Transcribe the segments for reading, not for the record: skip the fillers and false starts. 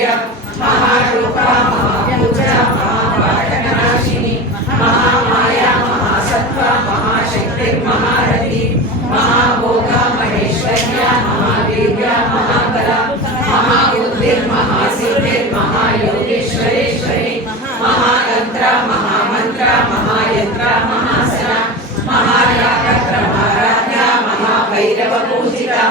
महारूपा महापूजा महापाटकनाशिनी महामाया महासत्त्वा महाशक्तिर्महारथी महाभोगा महेश्वर्या महावीर्या महाकला महाबुद्धिर्महासिद्धिर्महायोगेश्वरेश्वरी महातंत्रा महामंत्रा महायंत्रा महासना महायागक्रमाराध्या महाभैरवपूजिता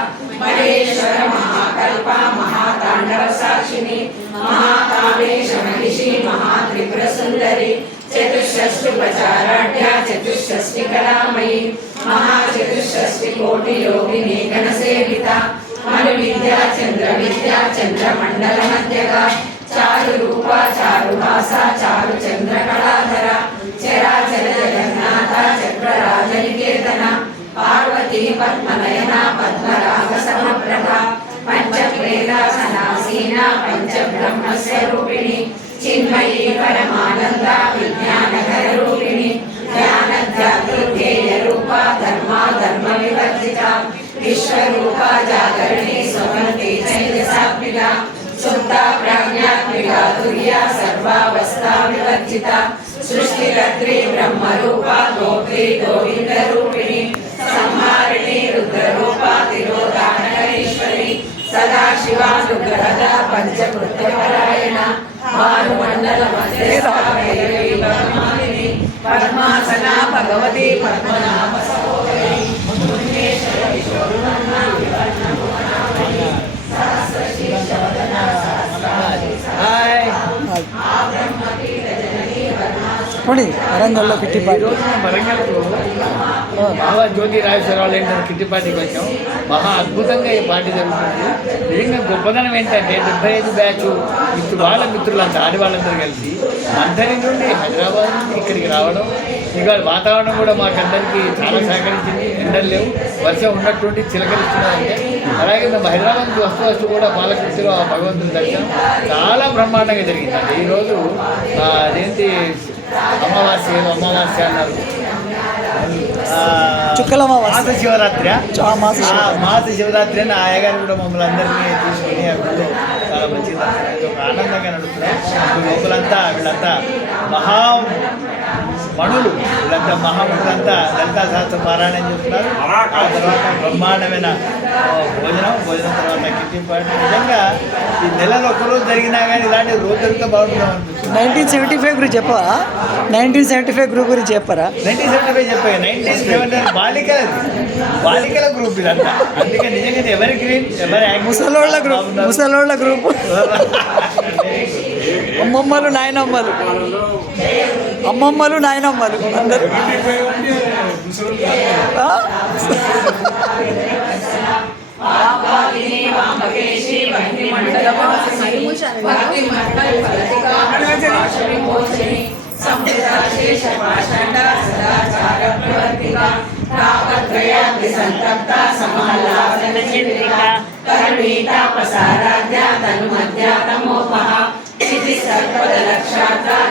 महेश्वर महाकल्पा महातांडव साक्षिणी महाकामेश महिषी महात्रिपुरसुंदरी चतुष्षष्टिपचाराढ्या चतुष्षष्टिकलामयी महाचतुष्षष्टिकोटियोगिनी गणसेविता मणिविद्या चंद्रविद्या चंद्रमंडलमध्यगा चारुरूपा चारुभासा चारुचंद्रकलाधरा चराचर जगन्नाथ चक्रराजनिकेतना पार्वती पद्मनयना पद्मरागसमप्रभा पंचप्रेदासनासीना पंचब्रह्मस्वरूपिणी चिन्मयी परमानंदा विज्ञानघररूपिणी ज्ञानध्यातृध्येयरूपा धर्मा धर्मविवर्जिता विश्वरूपा जागरणी स्वमन्ति चैतसात्मिका शुद्धा प्रज्ञात्मिका तुर्या सर्वावस्था विवर्जिता सृष्टिकर्त्री ब्रह्मरूपा गोत्री गोविंदरूपिणी संहारिणी रुद्ररूपा तिरोधानकरीश्वरी सदाशिवानुग्रहदा पंचकृत्यपरायणा भानुमण्डलमध्यस्था भैरवी परमादिनी पद्मासना भगवती पद्मनाभ सहोदरी मुनीश्वरी शोभना विवर्णमोहनामयी सहस्रशीर्षवदना सहस्रारी వరంగల్లో కిట్టిపాటి వరంగల్లో బాబా జ్యోతి రాజేశ్వరరావు ఏంటంటే కిట్టిపాటికి వచ్చాం. మహా అద్భుతంగా ఈ పార్టీ జరుగుతుంది. నిజంగా గొప్పదనం ఏంటంటే 75 బ్యాచ్ వాళ్ళ మిత్రులంతా ఆడవాళ్ళందరూ కలిసి అందరి నుండి హైదరాబాద్ నుండి ఇక్కడికి రావడం. ఇవాళ వాతావరణం కూడా మాకందరికీ చాలా సహకరించింది. ఎండలు లేవు, వర్షం ఉన్నటువంటి చిలకరిస్తున్నదంటే. అలాగే మేము హైదరాబాద్కి వస్తూ కూడా బాలకృష్ణలో ఆ భగవంతుని దర్శనం చాలా బ్రహ్మాండంగా జరిగిందండి. ఈరోజు అదేంటి అమావాస్య అన్నారు, మాస శివరాత్రి మాస శివరాత్రి అని ఆయగారు కూడా మమ్మల్ని అందరినీ తీసుకుని అప్పుడు చాలా మంచిగా ఒక ఆనందంగా నడుస్తున్నాం. లోపలంతా వీళ్ళంతా మణులు, వీళ్ళంతా మహామణులంతా లలితా శాస్త్ర పారాయణం చేస్తున్నారు. ఆ తర్వాత బ్రహ్మాండమైన భోజనం తర్వాత కిట్టిపాటి. నిజంగా ఈ నెలలో ఒక్కరోజు జరిగినా కానీ ఇలాంటి రోజు జరిగితే బాగుంటుందాం అనిపిస్తుంది. 1975 గురించి చెప్పరా? 1975 గ్రూప్ గురించి చెప్పరా? 1975 చెప్పాయి. 1970 బాలికల గ్రూప్ ఇదంతా. అందుకే నిజంగా ఎవరి గ్రీన్ ఎవరి ముసలోళ్ళ గ్రూప్ అమ్మమ్మలు నాయనమ్మలు అందరు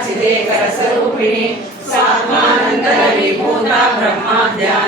చిదేకర స్వరూపిణి స్వాత్మానంద విభూత బ్రహ్మాద్యా